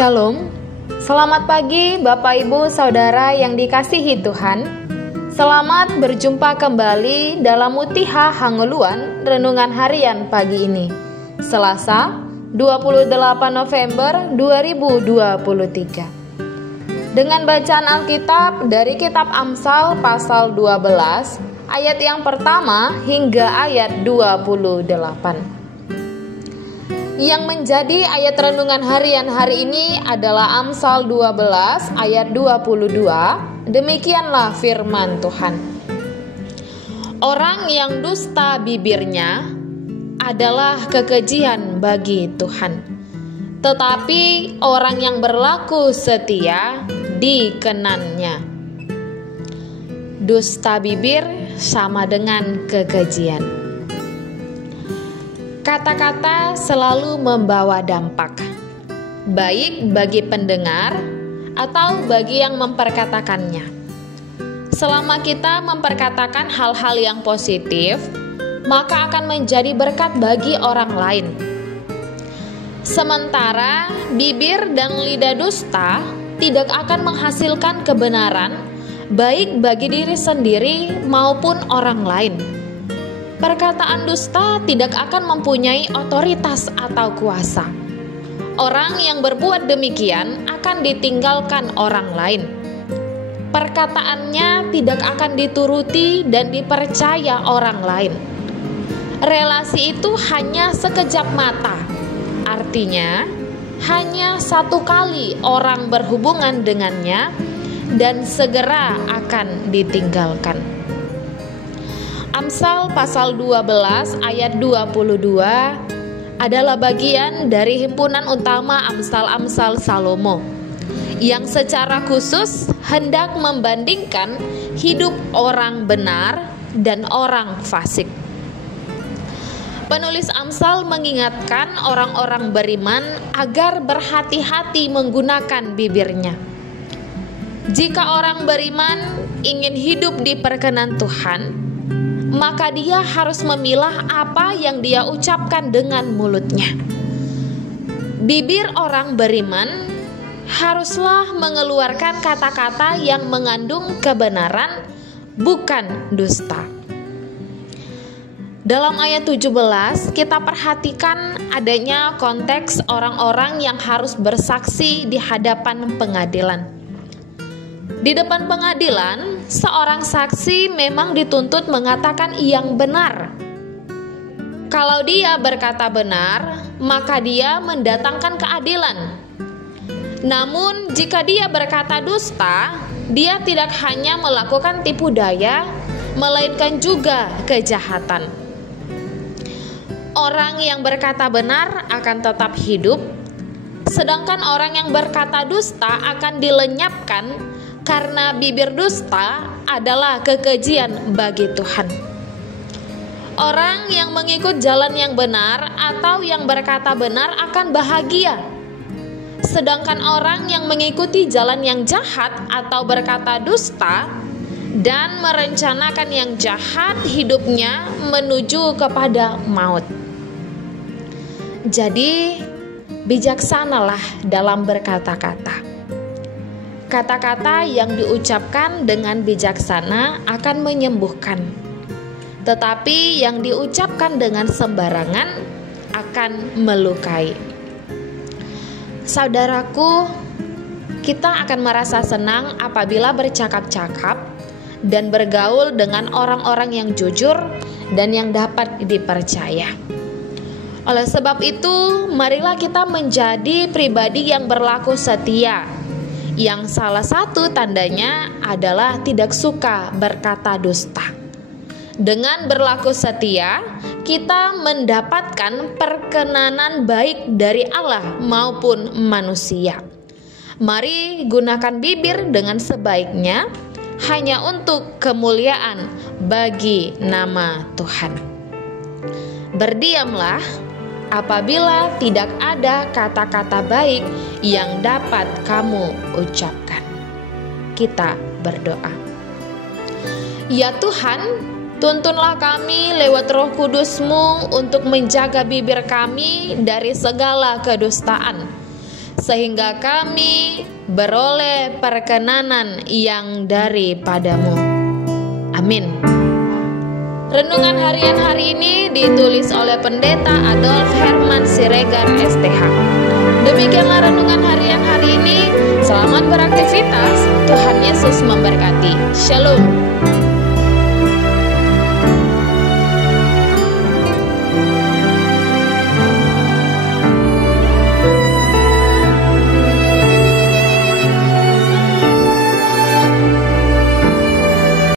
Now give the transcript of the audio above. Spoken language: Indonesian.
Shalom, selamat pagi Bapak Ibu Saudara yang dikasihi Tuhan. Selamat berjumpa kembali dalam Mutiha Hanguluan Renungan Harian pagi ini, Selasa 28 November 2023. Dengan bacaan Alkitab dari kitab Amsal pasal 12 ayat yang pertama hingga ayat 28. Yang menjadi ayat renungan harian hari ini adalah Amsal 12 ayat 22. Demikianlah firman Tuhan. Orang yang dusta bibirnya adalah kekejian bagi Tuhan, tetapi orang yang berlaku setia dikenannya. Dusta bibir sama dengan kekejian. Kata-kata selalu membawa dampak, baik bagi pendengar atau bagi yang memperkatakannya. Selama kita memperkatakan hal-hal yang positif, maka akan menjadi berkat bagi orang lain. Sementara bibir dan lidah dusta tidak akan menghasilkan kebenaran, baik bagi diri sendiri maupun orang lain. Perkataan dusta tidak akan mempunyai otoritas atau kuasa. Orang yang berbuat demikian akan ditinggalkan orang lain. Perkataannya tidak akan dituruti dan dipercaya orang lain. Relasi itu hanya sekejap mata. Artinya, hanya satu kali orang berhubungan dengannya dan segera akan ditinggalkan. Amsal pasal 12 ayat 22 adalah bagian dari himpunan utama Amsal-Amsal Salomo yang secara khusus hendak membandingkan hidup orang benar dan orang fasik. Penulis Amsal mengingatkan orang-orang beriman agar berhati-hati menggunakan bibirnya. Jika orang beriman ingin hidup di perkenan Tuhan, maka dia harus memilah apa yang dia ucapkan dengan mulutnya. Bibir orang beriman haruslah mengeluarkan kata-kata yang mengandung kebenaran, bukan dusta. Dalam ayat 17 kita perhatikan adanya konteks orang-orang yang harus bersaksi di hadapan pengadilan. Di depan pengadilan, seorang saksi memang dituntut mengatakan yang benar. Kalau dia berkata benar, maka dia mendatangkan keadilan. Namun, jika dia berkata dusta, dia tidak hanya melakukan tipu daya, melainkan juga kejahatan. Orang yang berkata benar akan tetap hidup, sedangkan orang yang berkata dusta akan dilenyapkan, karena bibir dusta adalah kekejian bagi Tuhan. Orang yang mengikut jalan yang benar atau yang berkata benar akan bahagia. Sedangkan orang yang mengikuti jalan yang jahat atau berkata dusta dan merencanakan yang jahat, hidupnya menuju kepada maut. Jadi, bijaksanalah dalam berkata-kata. Kata-kata yang diucapkan dengan bijaksana akan menyembuhkan, tetapi yang diucapkan dengan sembarangan akan melukai. Saudaraku, kita akan merasa senang apabila bercakap-cakap dan bergaul dengan orang-orang yang jujur dan yang dapat dipercaya. Oleh sebab itu, marilah kita menjadi pribadi yang berlaku setia, yang salah satu tandanya adalah tidak suka berkata dusta. Dengan berlaku setia, kita mendapatkan perkenanan baik dari Allah maupun manusia. Mari gunakan bibir dengan sebaiknya, hanya untuk kemuliaan bagi nama Tuhan. Berdiamlah apabila tidak ada kata-kata baik yang dapat kamu ucapkan. Kita berdoa. Ya Tuhan, tuntunlah kami lewat Roh Kudus-Mu untuk menjaga bibir kami dari segala kedustaan, sehingga kami beroleh perkenanan yang daripadamu. Amin. Renungan harian hari ini ditulis oleh Pendeta Adolf Herman Siregar STH. Demikianlah renungan harian hari ini. Selamat beraktivitas. Tuhan Yesus memberkati. Shalom.